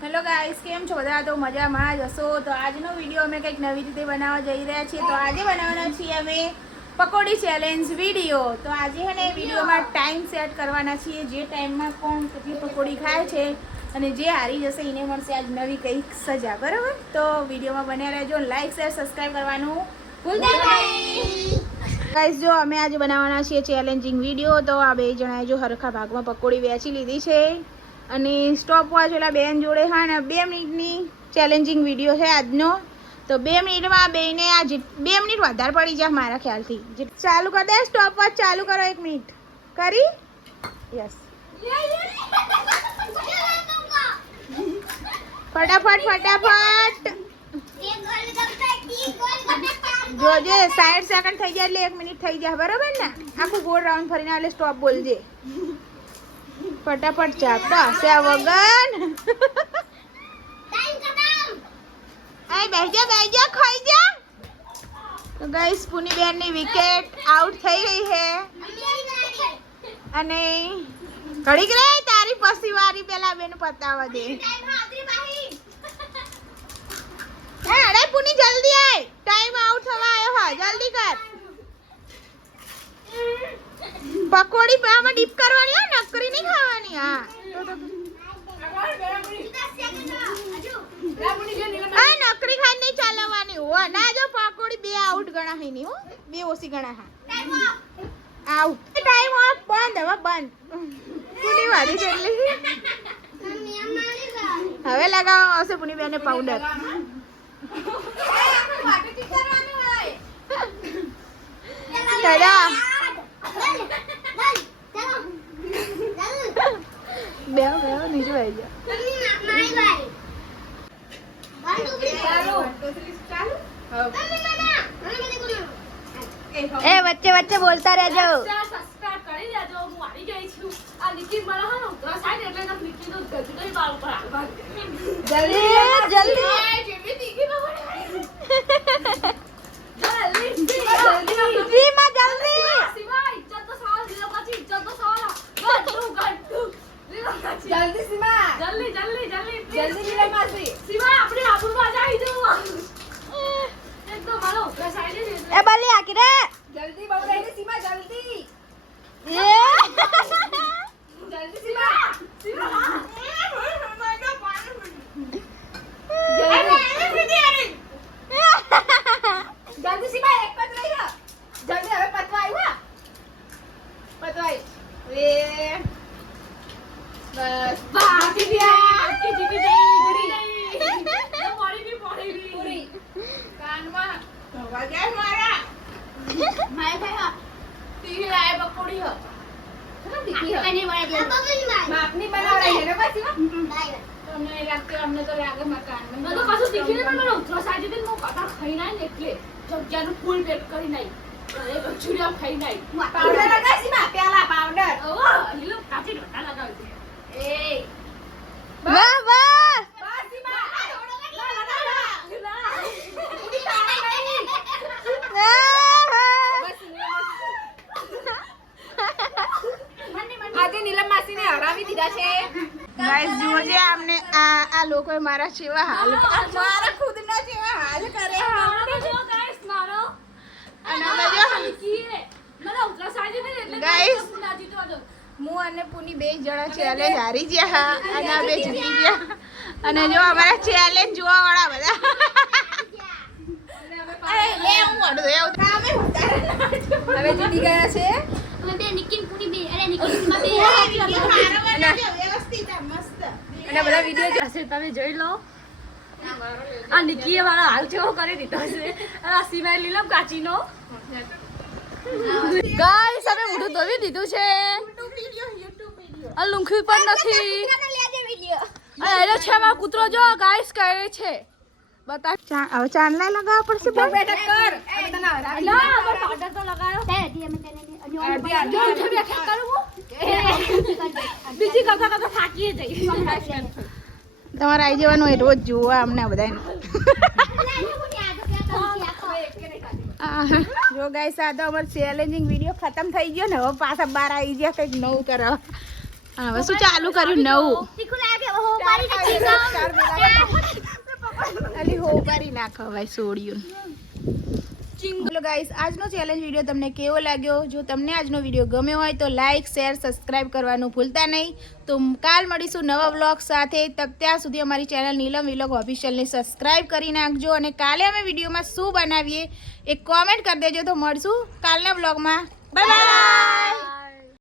Hello guys, કેમ છો બધા? તો મજામાં જ હશો. તો આજનો વિડીયો અમે કંઈક નવી રીતે બનાવવા જઈ રહ્યા છીએ. તો આજે બનાવવાના છીએ અમે પકોડી ચેલેન્જ વિડીયો. તો આજે છે ને વિડીયોમાં ટાઈમ સેટ કરવાના છીએ, જે ટાઈમમાં કોણ કેટલી પકોડી ખાય છે અને જે હારી જશે એને મળશે આજ નવી કંઈક સજા. બરાબર? તો વિડીયોમાં બન્યા રહેજો. લાઈક શેર સબસ્ક્રાઈબ કરવાનું ભૂલતા નહીં. ગાઈસ, જો અમે આજે બનાવવાના છીએ ચેલેન્જિંગ વિડીયો. તો આ બે જણાએ જો હરખા ભાગમાં પકોડી વેચી લીધી છે અને સ્ટોપ વોચ ઓલા બેન જોડે હા ને 2 મિનિટની ચેલેન્જિંગ વિડીયો છે આજનો. તો 2 મિનિટમાં બેને આ 2 મિનિટ વધારે પડી જાય મારા ખ્યાલથી. ચાલુ કરી દે, સ્ટોપ વોચ ચાલુ કરો. 1 મિનિટ કરી. યસ, ફટાફટ ફટાફટ જોજે. 60 સેકન્ડ થઈ જાય એટલે 1 મિનિટ થઈ જાય. બરાબર ને? આખું ગોળ રાઉન્ડ ફરીને એટલે સ્ટોપ બોલજે. ફટાફટ ચાપતો હસ્યા વગર. આય બેસજા ખાઈ જા. તો ગાઈસ, પુની બેન ની વિકેટ આઉટ થઈ ગઈ છે અને ઘડીક રે તારી પછી વારી પેલા બેન પતાવા દે. હે અરે પુની જલ્દી આય, ટાઈમ આઉટ થવા આવ્યો હા, જલ્દી કર. પકોડી આમાં ડીપ કરવાની હો, નકરી નહીં ખાવાની. હા નકરી ખાઈ નહીં ચાલવાની હો ના. જો પકોડી 2 આઉટ ગણા હે નહીં હો, 2 ઓછી ગણા હા. આઉટ. Time of. બંધ. હવે બંધ. પુની વાળી છે એટલે હવે લગાવો આવશે પુની બેને પાવડર. દાદા બે નીચે આવી જા. એ વચ્ચે વચ્ચે બોલતા રહેજો. સબસ્ક્રાઇબ કરી દેજો. હું આવી ગઈ છું. આ નિકી મને હા ને ઉતરા સાઈડ એટલે ના નિકી તો ગજુડી બાળ ઉપર આગળ. જલ્દી જલ્દી જેવી તીખી પકોડી. સીમા જલ્દી. સીમા ઇજ્જત તો સવાલ લીલો પછી ઇજ્જત તો સવાલ. ગટ્ટુ લીલો પછી. જલ્દી સીમા, જલ્દી જલ્દી લીલા માસી. સીમા આપણે આબુમાં જાય જો. એક તો મારો ઉતરા સાઈડ એ બલી આકી રે. જલ્દી બવરાઈને સીમા, જલ્દી એ જલ્દી સીમા. સીમા જલ્દી સીમા, એક પત રહી ગયો. જલ્દી હવે પતવા આવ્યા. પતવા આવી. બસ બાકી ગયા કે જીતી ગઈ પૂરી પૂરી કાનમાં ધોવા જાય મારા. માય ભાઈ તીખી લાય પકોડી હો ચલો દીકી હો. માપની બનાવડાઈ છે ને પાછી તમને લાગતું અમને તો લાગે મકાનમાં. મને તો કશું તીખી નહીં પણ મને ઉતરો સાજી દે હું કટા ખાઈ નાય ને એટલે જગ્યાનું ફૂલ પેટ કરી નાય એક ચૂડિયા ખાઈ નાય પાવડર લગાવ સીમા, પેલા પાવડર. ઓ લીલો કાચી ઢોટા લગાવી દે એ વાહ વાહ. બસ સીમા. ઉડી પાણી નહીં આજે નીલમ માસીને હરાવી દીધા છે. ગાઈસ જુઓ જે આમને આ લોકોએ મારા જેવા હાલ મારા ખુદના જેવા હાલ કરે. જો ગાઈસ મારો અને અમે જો કીએ મને ઉતરા સાજી દે એટલે Guys. ના જીતવા દો હું અને પુની 2 જણા ચેલેન્જ હારી ગયા અને આ 2 જીતી ગયા. અને જો અમારા ચેલેન્જ જોવા વાળા બધા લે હું ઓડો એવું કામે ઉતારે હવે જીતી ગયા છે. અમે બે નિકિન પૂરી બે અરે નિકિન માં બે વ્યવસ્થિત મસ્ત. અને બધા વિડિયો હશે તમે જોઈ લો આ નિકીએ વાળા હાલ જેવો કરી દીધો છે અને આ સિવાય લીલમ કાચીનો ગાઈસ અમે મોઢું ધોવી દીધું છે. આ લુંખી પણ નથી અને એનો છે અમારો કૂતરો જો ગાઈસ કરે છે બતા હવે ચાંદલા લગાવવા પડશે. બેઠક કર. અમે તને હરાવી ના અમાર પાવડર તો લગાયો જો ઉઠે બેઠા કરું હું બીજી કરતા થાકીએ જઈ તમારે આવી જવાનું હોય રોજ જોવા અમને બધાને. જો ગાઈસ આ તો અમારો ચેલેન્જિંગ વિડીયો ખતમ થઈ ગયો ને હવે પાછા બહાર આવી ગયા કંઈક નવું કરવા. હવે શું ચાલુ કર્યું નવું તીખું લાગે હો મારી ખાલી હો કરી નાખો ભાઈ સોડિયું ચલો ગાઈસ આજનો ચેલેન્જ વિડીયો તમને કેવો લાગ્યો જો તમને આજનો વિડીયો ગમ્યો હોય તો લાઈક શેર સબસ્ક્રાઇબ કરવાનું ભૂલતા નહીં તો કાલ મળીશું નવા વ્લોગ સાથે તબ ત્યાં સુધી અમારી ચેનલ નીલમ વ્લોગ ઓફિશિયલને સબસ્ક્રાઇબ કરી નાખજો અને કાલે અમે વિડીયોમાં શું બનાવીએ એક કોમેન્ટ કરી દેજો તો મળશું કાલના વ્લોગમાં બાય બાય